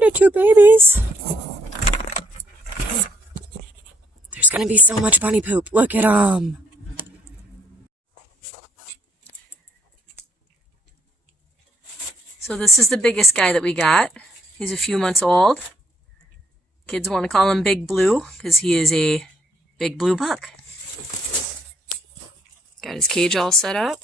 the two babies. There's gonna be so much bunny poop. Look at them. So this is the biggest guy that we got. He's a few months old. Kids want to call him Big Blue because he is a big blue buck. Got his cage all set up.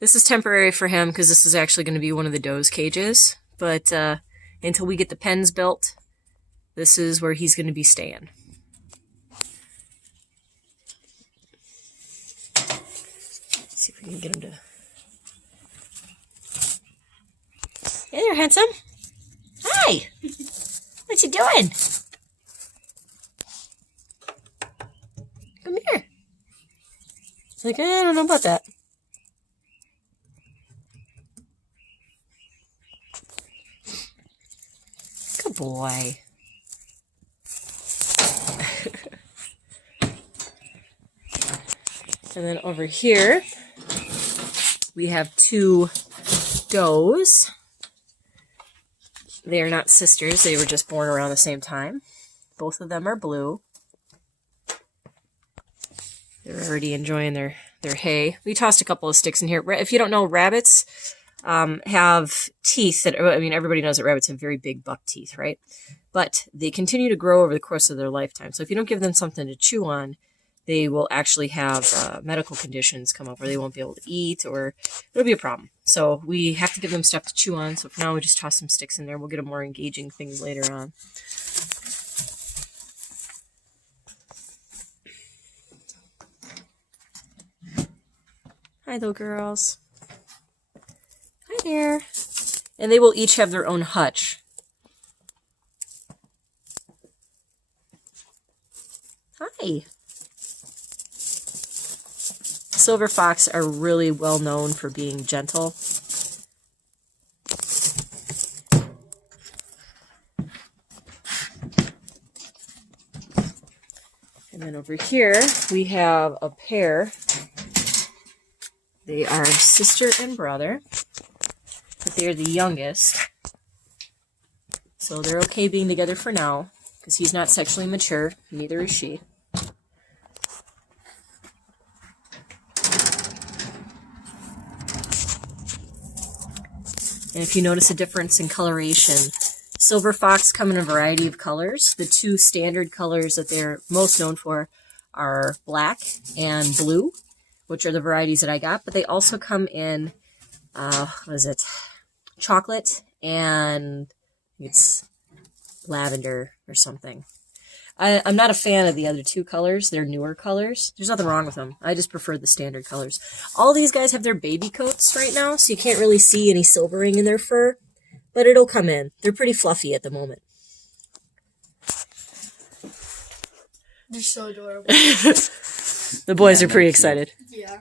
This is temporary for him because this is actually going to be one of the doe's cages. But until we get the pens built, this is where he's going to be staying. Let's see if we can get him to... Hey there, handsome. Hi. What you doing? Come here. It's like, I don't know about that. Good boy. And then over here, we have two does. They are not sisters. They were just born around the same time. Both of them are blue. They're already enjoying their hay. We tossed a couple of sticks in here. If you don't know, rabbits have teeth that, I mean, everybody knows that rabbits have very big buck teeth, right? But they continue to grow over the course of their lifetime. So if you don't give them something to chew on, they will actually have medical conditions come up where they won't be able to eat, or it'll be a problem. So we have to give them stuff to chew on. So for now, we just toss some sticks in there. We'll get them more engaging things later on. Hi, little girls. Hi there. And they will each have their own hutch. Hi. Silver fox are really well known for being gentle. And then over here we have a pair. They are sister and brother, but they're the youngest. So they're okay being together for now because he's not sexually mature, neither is she. And if you notice a difference in coloration, silver fox come in a variety of colors. The two standard colors that they're most known for are black and blue, which are the varieties that I got. But they also come in, what is it, chocolate and it's lavender or something. I'm not a fan of the other two colors. They're newer colors. There's nothing wrong with them. I just prefer the standard colors. All these guys have their baby coats right now, so you can't really see any silvering in their fur, but it'll come in. They're pretty fluffy at the moment. They're so adorable. The boys are pretty excited. Yeah.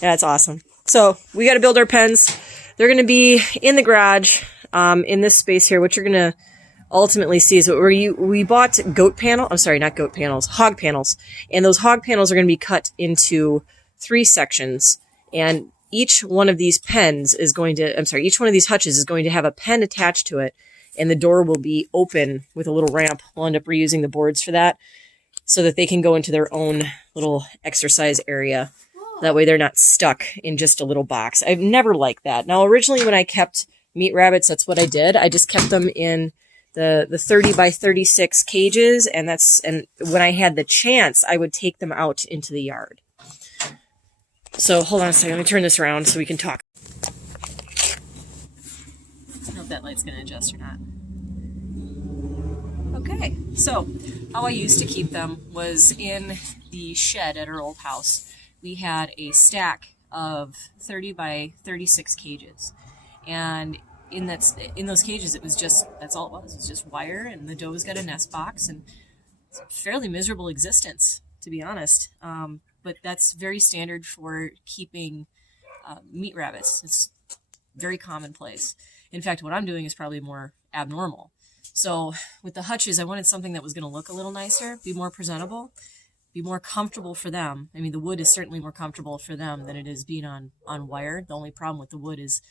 Yeah, it's awesome. So we got to build our pens. They're going to be in the garage, in this space here, which you're going to ultimately see is where we bought hog panels, and those hog panels are going to be cut into 3 sections, and each one of these hutches is going to have a pen attached to it, and the door will be open with a little ramp. We'll end up reusing the boards for that so that they can go into their own little exercise area. That way they're not stuck in just a little box. I've never liked that. Now, originally when I kept meat rabbits, that's what I did. I just kept them in the 30 by 36 cages, and when I had the chance, I would take them out into the yard. So hold on a second, let me turn this around so we can talk. I don't know if that light's going to adjust or not. Okay, so how I used to keep them was in the shed at our old house. We had a stack of 30 by 36 cages, and in those cages, that's all it was. It was just wire, and the doe's got a nest box, and it's a fairly miserable existence, to be honest. But that's very standard for keeping meat rabbits. It's very commonplace. In fact, what I'm doing is probably more abnormal. So with the hutches, I wanted something that was going to look a little nicer, be more presentable, be more comfortable for them. I mean, the wood is certainly more comfortable for them than it is being on wire. The only problem with the wood is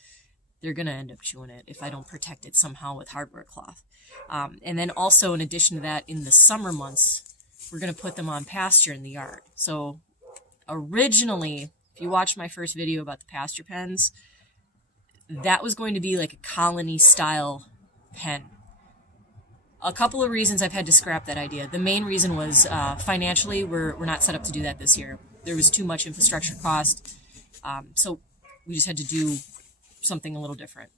they're going to end up chewing it if I don't protect it somehow with hardware cloth. And then also, in addition to that, in the summer months, we're going to put them on pasture in the yard. So originally, if you watched my first video about the pasture pens, that was going to be like a colony style pen. A couple of reasons I've had to scrap that idea. The main reason was financially, we're not set up to do that this year. There was too much infrastructure cost, so we just had to do something a little different.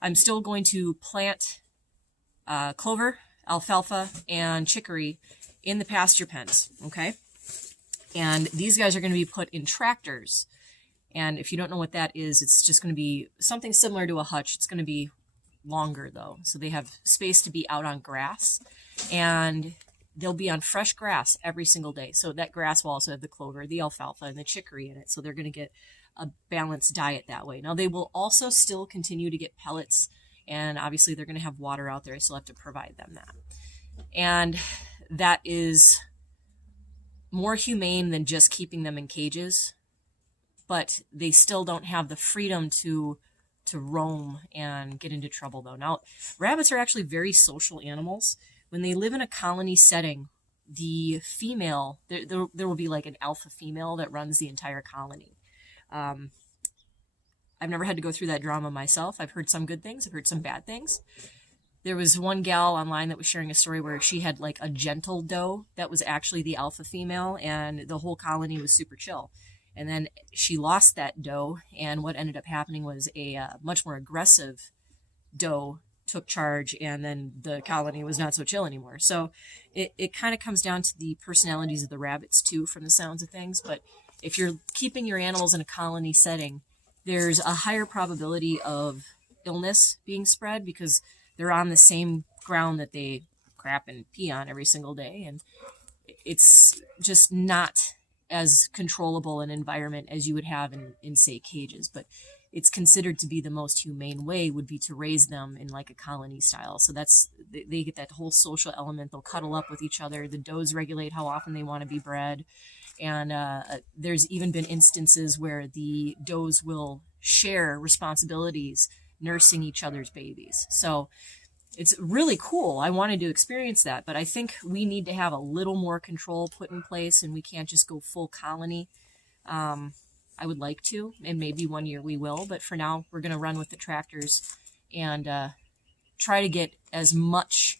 I'm still going to plant clover, alfalfa, and chicory in the pasture pens, okay? And these guys are going to be put in tractors. And if you don't know what that is, it's just going to be something similar to a hutch. It's going to be longer, though. So they have space to be out on grass. And they'll be on fresh grass every single day. So that grass will also have the clover, the alfalfa, and the chicory in it. So they're going to get a balanced diet that way. Now, they will also still continue to get pellets. And obviously, they're going to have water out there. I still have to provide them that. And that is more humane than just keeping them in cages. But they still don't have the freedom to roam and get into trouble, though. Now, rabbits are actually very social animals. When they live in a colony setting, the female, there will be like an alpha female that runs the entire colony. I've never had to go through that drama myself. I've heard some good things. I've heard some bad things. There was one gal online that was sharing a story where she had like a gentle doe that was actually the alpha female, and the whole colony was super chill. And then she lost that doe, and what ended up happening was a much more aggressive doe took charge, and then the colony was not so chill anymore. So it kind of comes down to the personalities of the rabbits too, from the sounds of things. But if you're keeping your animals in a colony setting, there's a higher probability of illness being spread because they're on the same ground that they crap and pee on every single day. And it's just not as controllable an environment as you would have in say, cages. But it's considered to be the most humane way would be to raise them in like a colony style. So that's, they get that whole social element. They'll cuddle up with each other. The does regulate how often they want to be bred. And there's even been instances where the does will share responsibilities nursing each other's babies. So it's really cool. I wanted to experience that, but I think we need to have a little more control put in place, and we can't just go full colony. I would like to, and maybe one year we will, but for now we're going to run with the tractors and try to get as much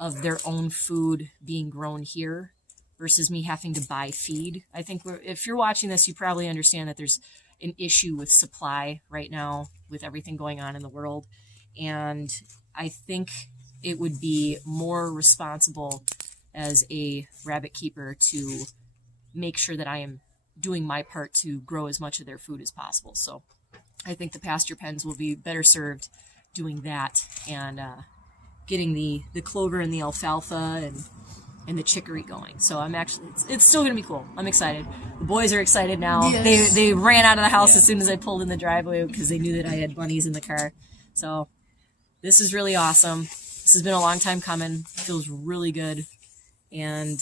of their own food being grown here versus me having to buy feed. I think if you're watching this, you probably understand that there's an issue with supply right now with everything going on in the world. And I think it would be more responsible as a rabbit keeper to make sure that I am doing my part to grow as much of their food as possible. So I think the pasture pens will be better served doing that and getting the clover and the alfalfa and the chicory going. So I'm actually, it's still going to be cool. I'm excited. The boys are excited now. Yes. They ran out of the house as soon as I pulled in the driveway because they knew that I had bunnies in the car. So this is really awesome. This has been a long time coming. It feels really good. And,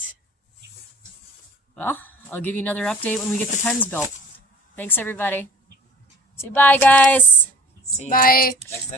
well, I'll give you another update when we get the pens built. Thanks, everybody. Say bye, guys. See you Bye. next time.